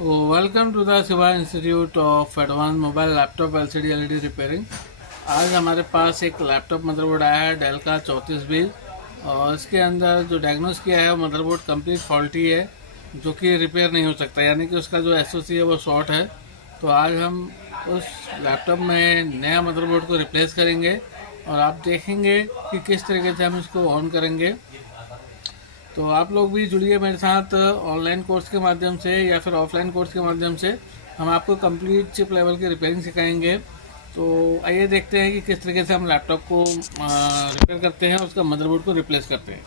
Welcome to the Shiva institute of advance mobile laptop LCD LED repairing. आज हमारे पास एक laptop motherboard आया है डेल का 3420 और इसके अंदर जो डायग्नोस किया है वो मदरबोर्ड कंप्लीट फॉल्टी है, जो कि रिपेयर नहीं हो सकता, यानी कि उसका जो एसओसी है वो शॉर्ट है। तो आज हम उस लैपटॉप में नया मदरबोर्ड को रिप्लेस करेंगे और आप देखेंगे कि किस तरीके से हम इसको ऑन करेंगे। तो आप लोग भी जुड़िए मेरे साथ ऑनलाइन कोर्स के माध्यम से या फिर ऑफलाइन कोर्स के माध्यम से। हम आपको कंप्लीट चिप लेवल की रिपेयरिंग सिखाएंगे। तो आइए देखते हैं कि किस तरीके से हम लैपटॉप को रिपेयर करते हैं, उसका मदरबोर्ड को रिप्लेस करते हैं।